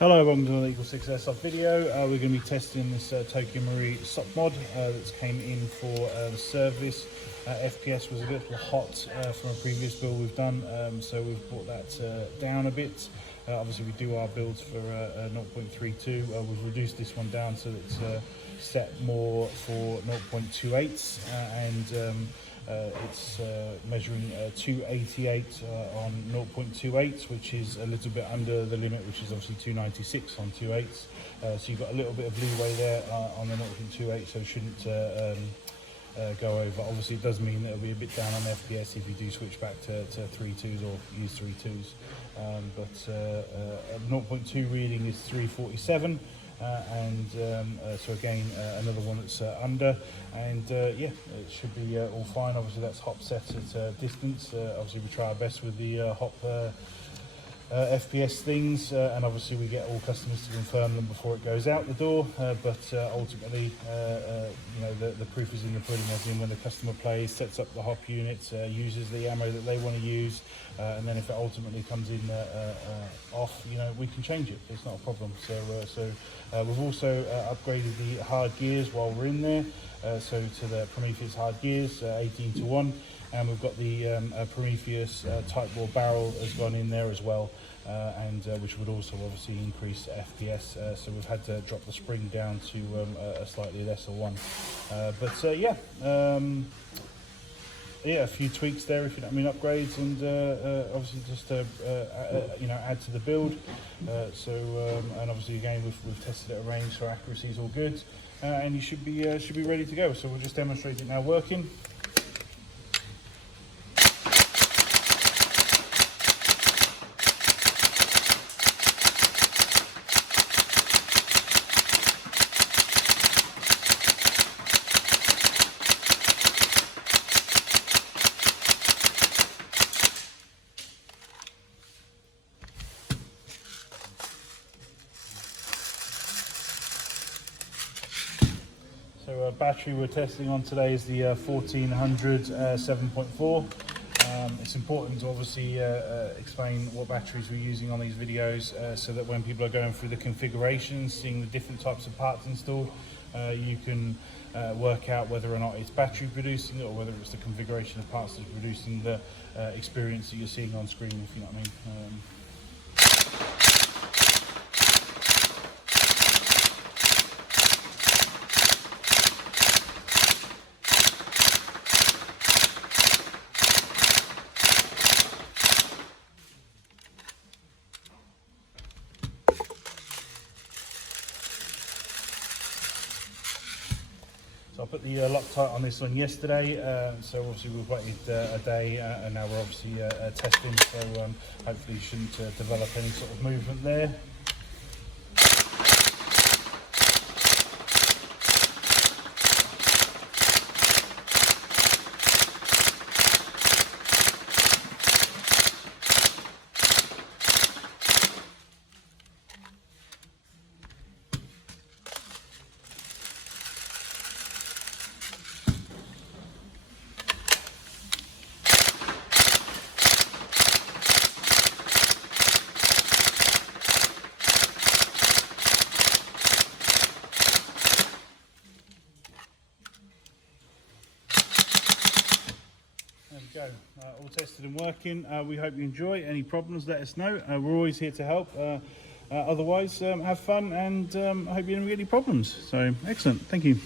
Hello, welcome to the EagleSix Airsoft video. We're going to be testing this Tokyo Marui Sopmod that's came in for service. FPS was a little hot from a previous build we've done, so we've brought that down a bit. Obviously we do our builds for 0.32. We've reduced this one down so it's set more for 0.28 and it's measuring 288 on 0.28, which is a little bit under the limit, which is obviously 296 on 2.8s. So you've got a little bit of leeway there on the 0.28, so it shouldn't go over. Obviously it does mean that it'll be a bit down on FPS if you do switch back to 3.2s or use 3.2s. But 0.2 reading is 347. So again, another one that's under, and yeah, it should be all fine. Obviously that's hop set at distance. Obviously we try our best with the hop FPS things, and obviously we get all customers to confirm them before it goes out the door, but ultimately you know, the proof is in the pudding, as in when the customer plays, sets up the hop unit, uses the ammo that they want to use, and then if it ultimately comes in off, you know, we can change it. It's not a problem. So we've also upgraded the hard gears while we're in there, so to the Prometheus hard gears, 18:1. And we've got the Prometheus Tightbore barrel has gone in there as well, and which would also obviously increase FPS. So we've had to drop the spring down to a slightly lesser one. Yeah, a few tweaks there, if you know what I mean, upgrades, and obviously just you know, add to the build. And obviously again we've tested it at range, so accuracy is all good, and you should be ready to go. So we'll just demonstrate it now working. So battery we're testing on today is the 1400 7.4. It's important to obviously explain what batteries we're using on these videos, so that when people are going through the configurations, seeing the different types of parts installed, you can work out whether or not it's battery producing or whether it's the configuration of parts that's producing the experience that you're seeing on screen, if you know what I mean. So I put the Loctite on this one yesterday, so obviously we've waited a day, and now we're obviously testing, so hopefully you shouldn't develop any sort of movement there. There we go, all tested and working. We hope you enjoy. Any problems, let us know. We're always here to help. Otherwise, have fun, and I hope you don't get any problems. So, excellent. Thank you.